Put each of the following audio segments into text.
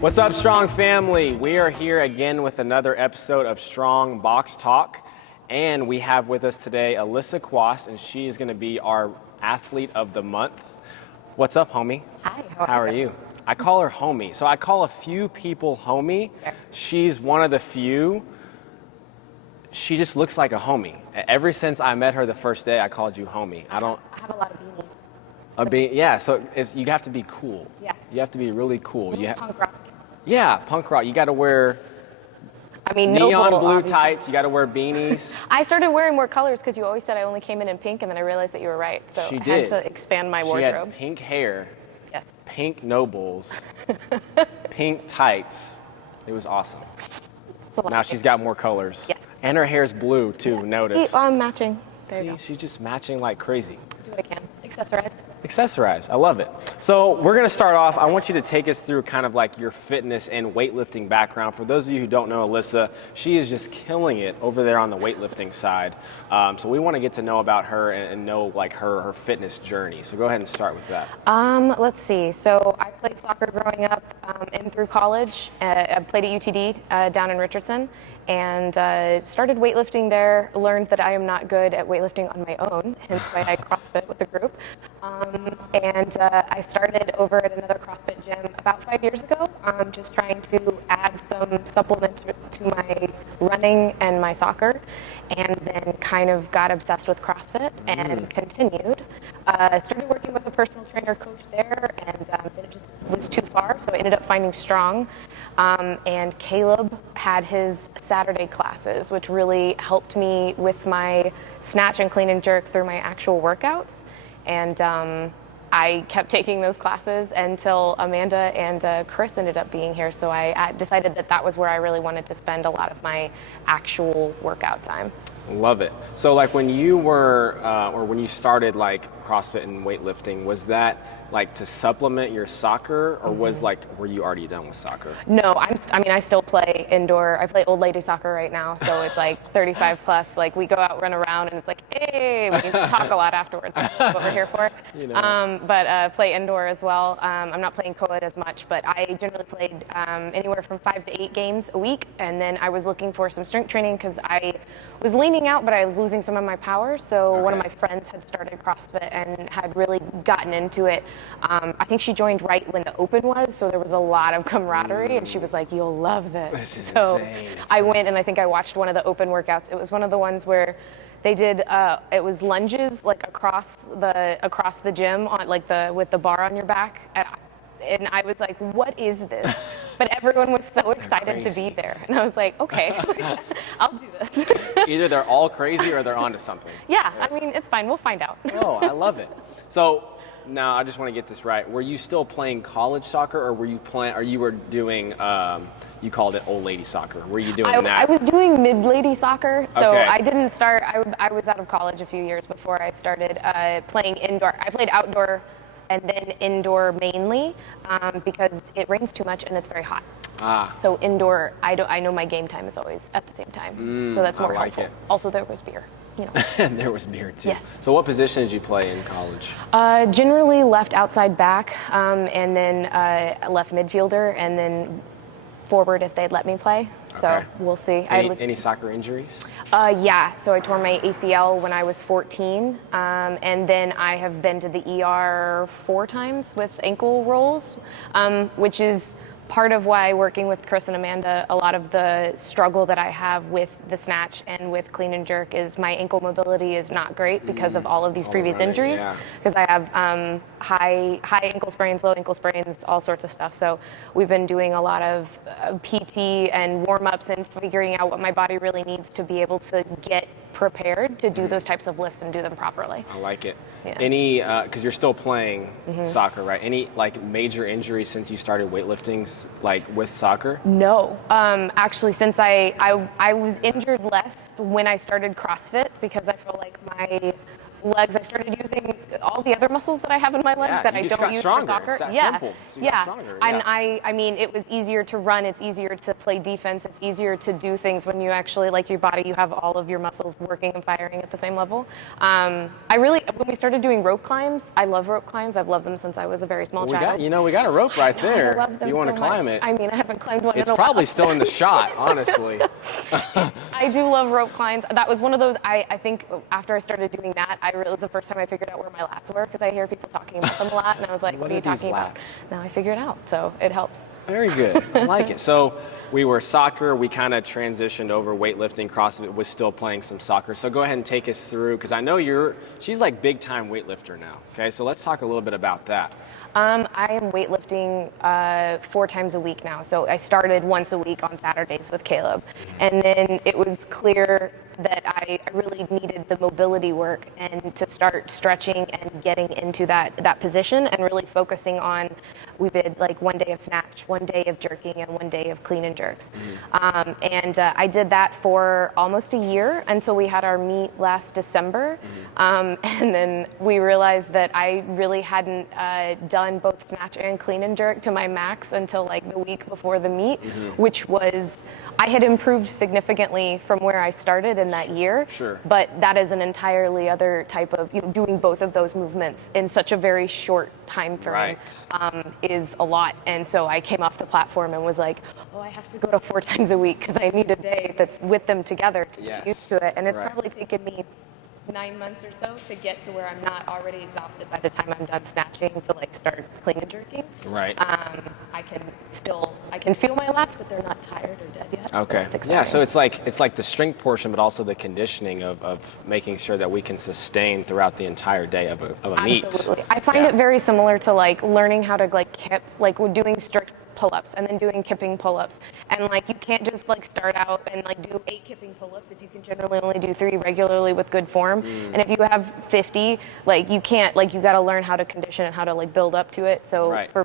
What's up, Strong family? We are here again with another episode of Strong Box Talk, and we have with us today Alyssa Kwast, and she is going to be our athlete of the month. What's up, homie? Hi, how are you? I call her homie, so I call a few people homie. She's one of the few. She just looks like a homie. Ever since I met her the first day, I called you homie. I have a lot of beanies. Yeah, so you have to be cool. Yeah. You have to be really cool. Punk rock. Yeah, punk rock. You got to wear neon noble, blue obviously. tights. You got to wear beanies. I started wearing more colors because you always said I only came in pink, and then I realized that you were right. So She I did. had to expand my She wardrobe. had pink hair, Yes. pink nobles, pink tights. It was awesome. Now she's got more colors. Yes. And her hair's blue too, notice. See, I'm matching. There you go. She's just matching like crazy. Do what I can. Accessorize. I love it. So we're going to start off. I want you to take us through kind of like your fitness and weightlifting background. For those of you who don't know Alyssa, she is just killing it over there on the weightlifting side. So we want to get to know about her and know like her fitness journey. So go ahead and start with that. Let's see. So I played soccer growing up and through college. I played at UTD down in Richardson, and started weightlifting there. Learned that I am not good at weightlifting on my own, hence why I CrossFit with the group. I started over at another CrossFit gym about 5 years ago, just trying to add some supplement to my running and my soccer, and then kind of got obsessed with CrossFit and continued. Started working with a personal trainer coach there, and then it just was too far, so I ended up finding Strong. And Caleb had his Saturday classes, which really helped me with my snatch and clean and jerk through my actual workouts. And I kept taking those classes until Amanda and Chris ended up being here. So I decided that that was where I really wanted to spend a lot of my actual workout time. Love it. So like when you were, or when you started like CrossFit and weightlifting, was that like to supplement your soccer, or were you already done with soccer? No, I still play indoor. I play old lady soccer right now, so it's like 35 plus. Like we go out, run around, and it's like, hey, we talk a lot afterwards. That's what we're here for. You know. But play indoor as well. I'm not playing co-ed as much, but I generally played anywhere from 5 to 8 games a week, and then I was looking for some strength training because I was leaning out, but I was losing some of my power. So one of my friends had started CrossFit and had really gotten into it. I think she joined right when the open was, so there was a lot of camaraderie, and she was like, you'll love this. This is so insane. I went, and I think I watched one of the open workouts. It was one of the ones where they did, it was lunges like across the gym on with the bar on your back. And I was like, what is this? But everyone was so excited to be there. And I was like, okay, I'll do this. Either they're all crazy or they're onto something. Yeah, I mean, it's fine. We'll find out. Oh, I love it. So now I just want to get this right. Were you still playing college soccer, or were you doing, you called it old lady soccer? Were you doing that? I was doing mid-lady soccer, so Okay. I didn't start, I was out of college a few years before I started playing indoor. I played outdoor and then indoor mainly because it rains too much and it's very hot. So indoor, I know my game time is always at the same time, so that's more helpful. Also, there was beer. You know. And there was beer too. Yes. So what position did you play in college? Generally left outside back, and then left midfielder, and then forward if they'd let me play. So Okay. we'll see. Any soccer injuries? Yeah, so I tore my ACL when I was 14, and then I have been to the ER 4 times with ankle rolls, which is part of why working with Chris and Amanda, a lot of the struggle that I have with the snatch and with clean and jerk is my ankle mobility is not great because of all of these previous injuries. Because I have high ankle sprains, low ankle sprains, all sorts of stuff. So we've been doing a lot of PT and warm-ups and figuring out what my body really needs to be able to get prepared to do those types of lifts and do them properly. I like it. Yeah. Any, because you're still playing soccer, right? Any like major injuries since you started weightlifting, like with soccer? No, actually, since I was injured less when I started CrossFit because I feel like my legs, I started using all the other muscles that I have in my legs that I don't use for soccer. It's that yeah, simple. So you yeah. got stronger. And I mean, it was easier to run. It's easier to play defense. It's easier to do things when you actually, like your body, you have all of your muscles working and firing at the same level. When we started doing rope climbs, I love rope climbs. I've loved them since I was a very small child. We got a rope right there. I love them You want to so climb much. it? I mean, I haven't climbed one It's in a probably while. still in the shot, honestly. I do love rope climbs. That was one of those, I think after I started doing that, it was the first time I figured out where my lats were, because I hear people talking about them a lot, and I was like, what are you talking about? Now I figured it out, so it helps. Very good. I like it. So we were soccer. We kind of transitioned over weightlifting. CrossFit was still playing some soccer. So go ahead and take us through, because I know she's like big time weightlifter now. Okay, so let's talk a little bit about that. I am weightlifting 4 times a week now. So I started once a week on Saturdays with Caleb. And then it was clear that I really needed the mobility work and to start stretching and getting into that position and really focusing on, we did like 1 day of snatch, 1 day of jerking, and 1 day of clean and jerks. I did that for almost a year until we had our meet last December. And then we realized that I really hadn't done both snatch and clean and jerk to my max until like the week before the meet, which was, I had improved significantly from where I started in that year. Sure. But that is an entirely other type of, doing both of those movements in such a very short time frame is a lot. And so I came off the platform and was like, I have to go to 4 times a week because I need a day that's with them together to get used to it. And it's probably taken me 9 months or so to get to where I'm not already exhausted by the time I'm done snatching to like start clean and jerking. Right. I can feel my lats, but they're not tired or dead yet. Okay. So yeah. So it's like the strength portion, but also the conditioning of making sure that we can sustain throughout the entire day of a meet. Absolutely. I find it very similar to like learning how to like kip, like we're doing strict pull-ups and then doing kipping pull-ups, and like you can't just like start out and like do 8 kipping pull-ups if you can generally only do 3 regularly with good form. And if you have 50, like you can't, like you got to learn how to condition and how to like build up to it. So for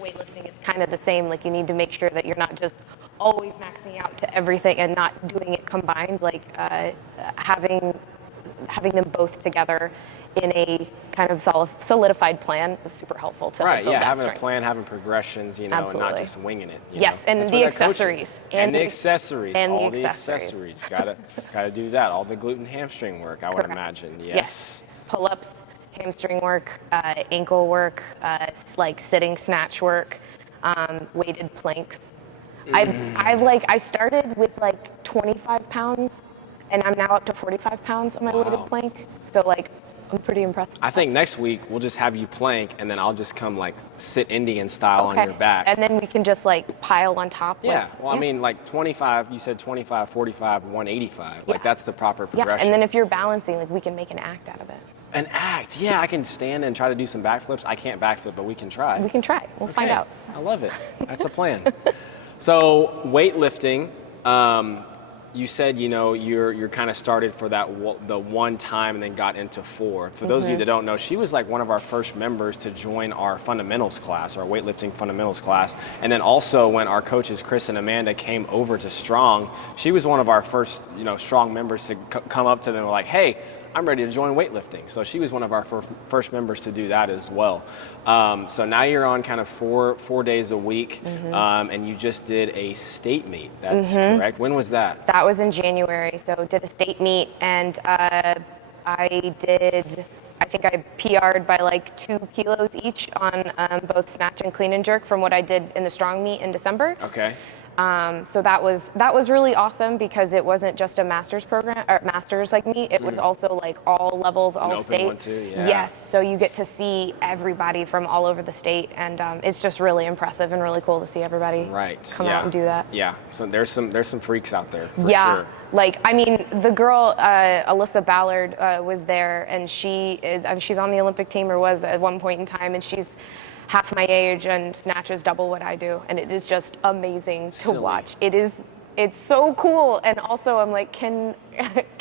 weightlifting, it's kind of the same. Like you need to make sure that you're not just always maxing out to everything and not doing it combined. Like having them both together in a kind of solidified plan is super helpful to build that having strength. A plan, having progressions, and not just winging it. Yes, and the accessories. And the accessories. And all the accessories. Gotta do that. All the glute and hamstring work, I would imagine. Yes. Pull-ups, hamstring work, ankle work, like sitting snatch work, weighted planks. I started with like 25 pounds, and I'm now up to 45 pounds on my weighted plank. So like, I'm pretty impressed. I think next week we'll just have you plank, and then I'll just come like sit Indian style on your back. And then we can just like pile on top. Yeah. I mean, like 25, you said 25, 45, 185. Like that's the proper progression. Yeah, and then if you're balancing, like we can make an act out of it. An act. Yeah, I can stand and try to do some backflips. I can't backflip, but we can try. We can try. We'll find out. I love it. That's a plan. So weightlifting, you said, you're kind of started for the 1 time and then got into 4. For those of you that don't know, she was like one of our first members to join our fundamentals class, our weightlifting fundamentals class. And then also when our coaches, Chris and Amanda, came over to Strong, she was one of our first, Strong members to come up to them and were like, hey, I'm ready to join weightlifting. So she was one of our first members to do that as well. So now you're on kind of 4 days a week, and you just did a state meet. That's correct. When was that? That was in January. So did a state meet, and I think I PR'd by like 2 kilos each on both snatch and clean and jerk from what I did in the strong meet in December. Okay. So that was really awesome because it wasn't just a master's program or master's like meet. It was also like all levels, all state. One too, yeah. Yes. So you get to see everybody from all over the state, and it's just really impressive and really cool to see everybody come out and do that. Yeah. So there's some freaks out there. For sure. Like, I mean, the girl, Alyssa Ballard, was there, and she's on the Olympic team, or was at one point in time, and she's half my age and snatches double what I do, and it is just amazing to watch. It's so cool, and also I'm like, can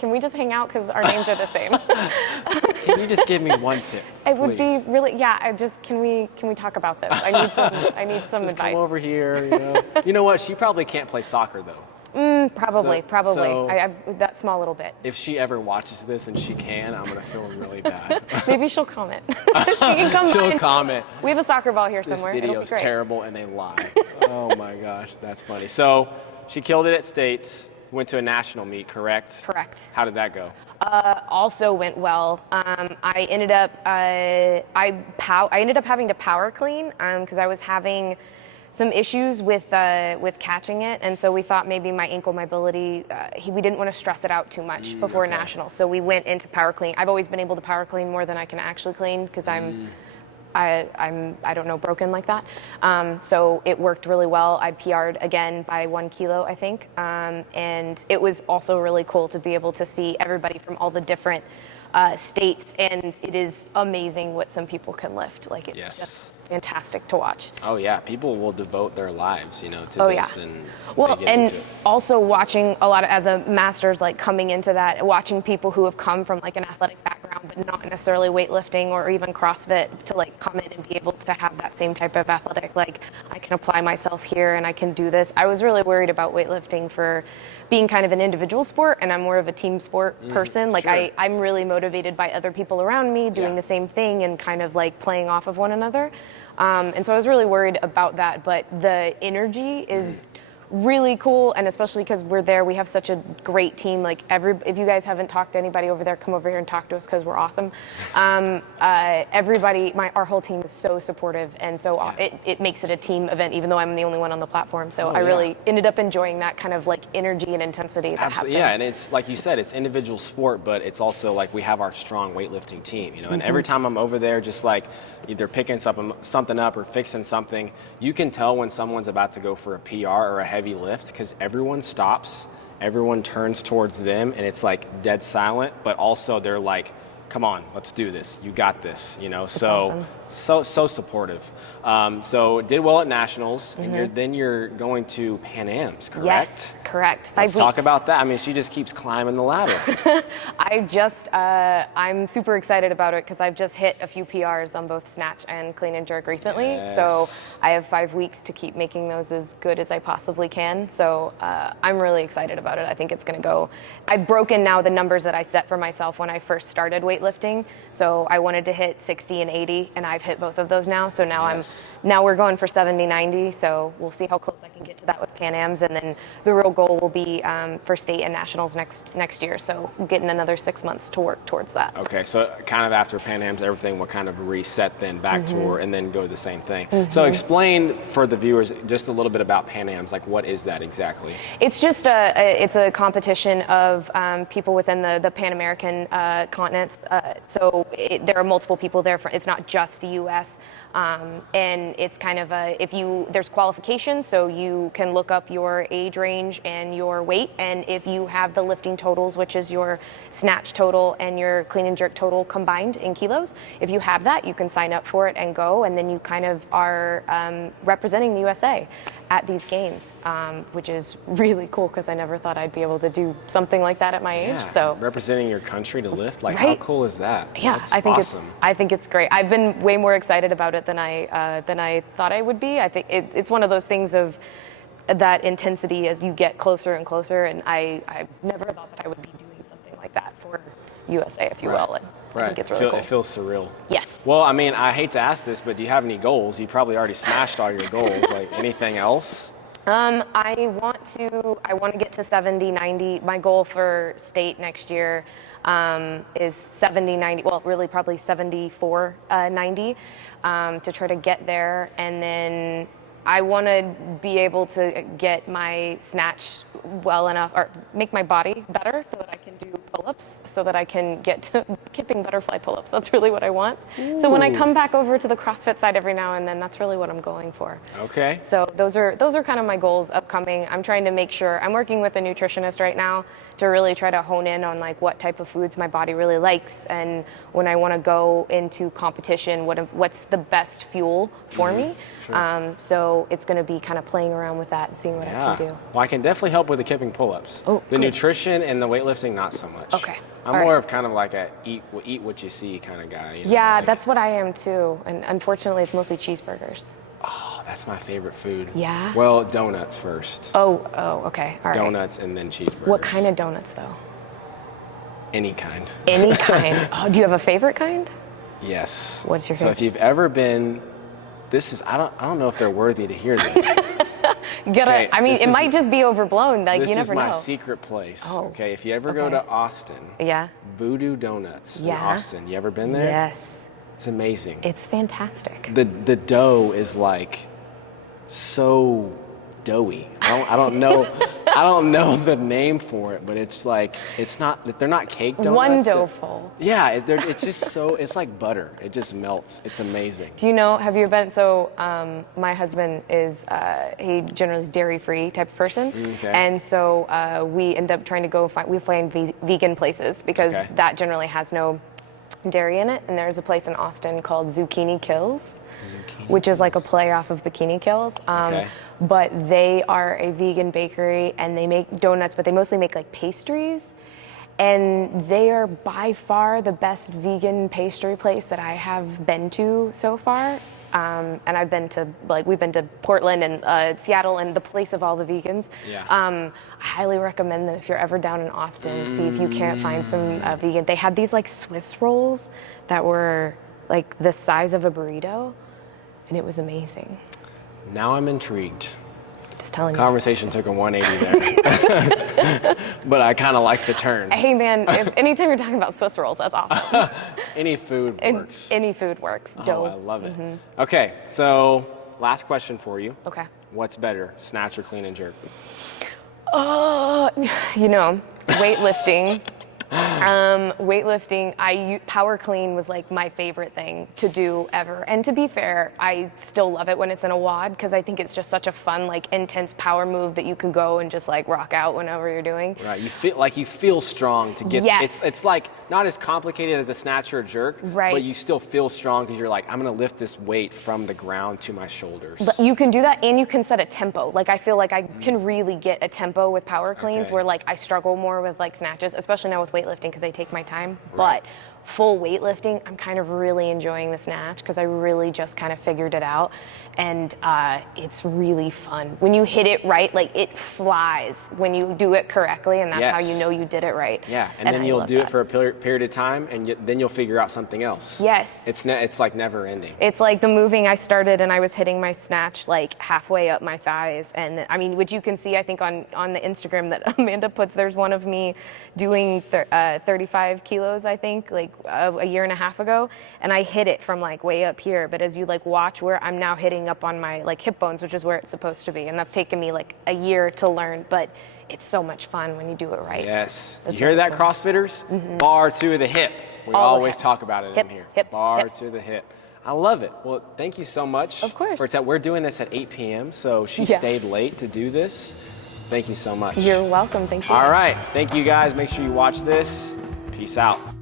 we just hang out because our names are the same? Can you just give me one tip? It would be really, can we talk about this? I need some just advice. Come over here. You know what? She probably can't play soccer though. Probably. So I that small little bit. if she ever watches this, and she can, I'm gonna feel really bad. Maybe she'll comment. She can come by She'll and comment. we have a soccer ball here This somewhere. It'll video be is great. terrible, and they lie. Oh my gosh, that's funny. So she killed it at States. Went to a national meet, correct? Correct. How did that go? Also went well. I ended up having to power clean because I was having some issues with catching it, and so we thought maybe my ankle mobility. We didn't want to stress it out too much before nationals, so we went into power clean. I've always been able to power clean more than I can actually clean because I'm I don't know, broken like that. So it worked really well. I PR'd again by 1 kilo, I think. And it was also really cool to be able to see everybody from all the different states. And it is amazing what some people can lift. Like, it's just fantastic to watch. Oh yeah, people will devote their lives, to this, and well, they get and into it. also watching a lot of, as a master's, like coming into that, watching people who have come from like an athletic background, but not necessarily weightlifting or even CrossFit, to like come in and be able to have that same type of athletic, like I can apply myself here and I can do this. I was really worried about weightlifting for being kind of an individual sport, and I'm more of a team sport person. Like sure. I'm really motivated by other people around me doing the same thing and kind of like playing off of one another. And so I was really worried about that, but the energy is really cool, and especially because we're there, we have such a great team. Like if you guys haven't talked to anybody over there, come over here and talk to us because we're awesome. Everybody, our whole team is so supportive, and so it makes it a team event, even though I'm the only one on the platform. So I really ended up enjoying that kind of like energy and intensity that happened. Yeah, and it's like you said, it's individual sport, but it's also like we have our strong weightlifting team, and every time I'm over there, just like either picking something up or fixing something, you can tell when someone's about to go for a PR or a heavy lift because everyone stops, everyone turns towards them, and it's like dead silent, but also they're like, come on, let's do this. You got this, awesome. So supportive. So did well at nationals, and then you're going to Pan Am's, correct? Yes, correct. 5 Let's weeks. talk about that. I mean, she just keeps climbing the ladder. I'm super excited about it because I've just hit a few PRs on both Snatch and Clean and Jerk recently. Yes. So I have 5 weeks to keep making those as good as I possibly can. So I'm really excited about it. I think it's going to go. I've broken now the numbers that I set for myself when I first started weightlifting. So I wanted to hit 60 and 80, and I've hit both of those now. So now now we're going for 70, 90. So we'll see how close I can get to that with Pan Am's, and then the real goal will be for state and nationals next year. So getting another 6 months to work towards that. Okay, so kind of after Pan Am's, everything will kind of reset then back to and then go to the same thing. So explain for the viewers just a little bit about Pan Am's. Like, what is that exactly? It's just it's a competition of people within the Pan American continents. So there are multiple people there. It's not just the U.S. And it's kind of there's qualifications, so you can look up your age range and your weight, and if you have the lifting totals, which is your snatch total and your clean and jerk total combined in kilos, if you have that, you can sign up for it and go, and then you kind of are representing the USA at these games, which is really cool because I never thought I'd be able to do something like that at my age. So representing your country to lift, like how cool is that? Yeah, That's I think awesome. I think it's great. I've been way more excited about it than I thought I would be. I think it's one of those things of that intensity as you get closer and closer, and I never thought that I would be doing something like that for USA, if you will. And I think it's really cool. It feels surreal. Yes. Well, I mean, I hate to ask this, but do you have any goals? You probably already smashed all your goals. Like, anything else? I want to get to 70, 90. My goal for state next year is 70, 90. Well, really probably 74, 90 to try to get there, and then I want to be able to get my snatch well enough, or make my body better so that I can do pull-ups, so that I can get to kipping butterfly pull-ups. That's really what I want. Ooh. So when I come back over to the CrossFit side every now and then, that's really what I'm going for. Okay. So those are kind of my goals upcoming. I'm trying to make sure, I'm working with a nutritionist right now to really try to hone in on like what type of foods my body really likes, and when I want to go into competition, what's the best fuel for me. Sure. So it's going to be kind of playing around with that and seeing what I can do. Well, I can definitely help with the kipping pull-ups. Oh, the nutrition and the weightlifting, not so much. Okay. I'm more of kind of like a eat what you see kind of guy. Yeah, that's what I am too. And unfortunately, it's mostly cheeseburgers. Oh, That's my favorite food. Yeah? Well, donuts first. Oh, okay. All right. Donuts and then cheeseburgers. What kind of donuts, though? Any kind. Any kind. Oh, do you have a favorite kind? Yes. What's your So favorite? if you've ever been, I don't know if they're worthy to hear this. You gotta, Okay, I mean, this it is- might just be overblown. Like, This you is never my know. secret place. Oh, Okay, if you ever go okay. to Austin, Yeah. Voodoo Donuts in Yeah. Austin. You ever been there? Yes. It's amazing. It's fantastic. The dough is like so doughy. I don't know I don't know the name for it, but it's like they're not cake donuts. One but- doughful. Yeah, it's just so it's like butter. It just melts. It's amazing. Do you know, have you been, so my husband is, he generally is dairy-free type of person. Okay. And so we end up trying to we find vegan places because Okay. that generally has no dairy in it. And there's a place in Austin called Zucchini Kills, which is like a play off of Bikini Kills. Okay. But they are a vegan bakery and they make donuts, but they mostly make like pastries. And they are by far the best vegan pastry place that I have been to so far. And I've been to, we've been to Portland and Seattle and the place of all the vegans. Yeah. I highly recommend them if you're ever down in Austin, see if you can't find some vegan. They had these like Swiss rolls that were like the size of a burrito, and it was amazing. Now I'm intrigued. Just telling you. Conversation took a 180 there. But I kind of like the turn. Hey man, anytime you're talking about Swiss rolls, that's awesome. Any food works. Any food works. Oh, Dough. I love it. Okay, so last question for you. Okay. What's better, snatch or clean and jerk? You know, weightlifting. Weightlifting, power clean was like my favorite thing to do ever. And to be fair, I still love it when it's in a WOD because I think it's just such a fun, like intense power move that you can go and just like rock out whenever you're doing. Right, you feel strong to get. Yes. It's like not as complicated as a snatch or a jerk, Right. but you still feel strong because you're like, I'm gonna lift this weight from the ground to my shoulders. But you can do that and you can set a tempo. Like I feel like I can really get a tempo with power cleans Okay. where like I struggle more with like snatches, especially now with weightlifting because I take my time. Right. But full weightlifting, I'm kind of really enjoying the snatch because I really just kind of figured it out. And it's really fun. When you hit it right, like it flies when you do it correctly, and that's how Yes. you know you did it right. Yeah, and then I you'll love do that. it for a period of time, and then you'll figure out something else. Yes. It's like never ending. It's like the moving I started and I was hitting my snatch like halfway up my thighs. And I mean, which you can see, I think on the Instagram that Amanda puts, there's one of me doing 35 kilos, I think, like a year and a half ago. And I hit it from like way up here. But as you like watch where I'm now hitting up on my like hip bones, which is where it's supposed to be. And that's taken me like a year to learn, but it's so much fun when you do it right. Yes. That's you hear really that, cool. CrossFitters? Bar to the hip. We All the always hip. talk about it Hip, in here. hip, Bar hip. to the hip. I love it. Well, thank you so much. Of course. We're doing this at 8 p.m., so she Yeah. stayed late to do this. Thank you so much. You're welcome. Thank you. All right. Thank you guys. Make sure you watch this. Peace out.